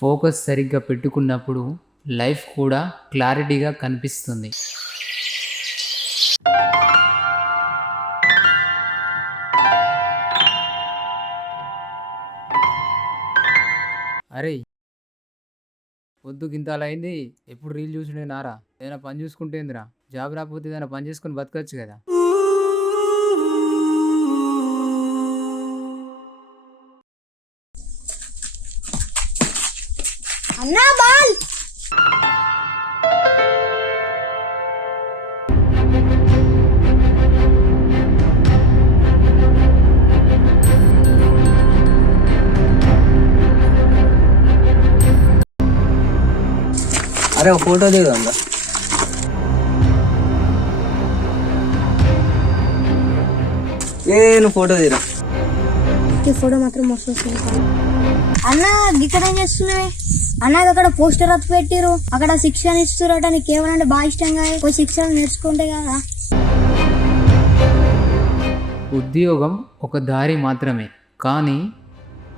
Focus సరిగ్గా పెట్టుకున్నప్పుడు life కూడా క్లారిటీగా కనిపిస్తుంది. అరే పొద్దు గింతాలైంది అయింది. ఎప్పుడు రీల్ చూసుడే నారా? ఏదైనా పని చూసుకుంటేందిరా. జాబ్ రాకపోతే ఏదైనా పని చేసుకుని బతకచ్చు కదా. అన్నా బాల్! అరే ఒక ఫోటో దిగుదాం ఏ నువ్వు ఫోటో దిగురా ఈ ఫోటో మాత్రం మస్తు అన్న ఇక్కడ ఏం చేస్తున్నావే? అన్నది అక్కడ పోస్టర్ అప్ పెట్టిరు అక్కడ శిక్షణ ఇస్తురట నీకు అంటే బాగా ఇష్టంగా పోయి శిక్షణ నేర్చుకుంటే కదా. ఉద్యోగం ఒక దారి మాత్రమే కానీ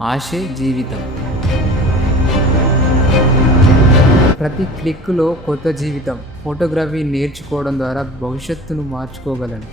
ఆశే జీవితం. ప్రతి క్లిక్లో కొత్త జీవితం ఫోటోగ్రఫీ నేర్చుకోవడం ద్వారా భవిష్యత్తును మార్చుకోగలను.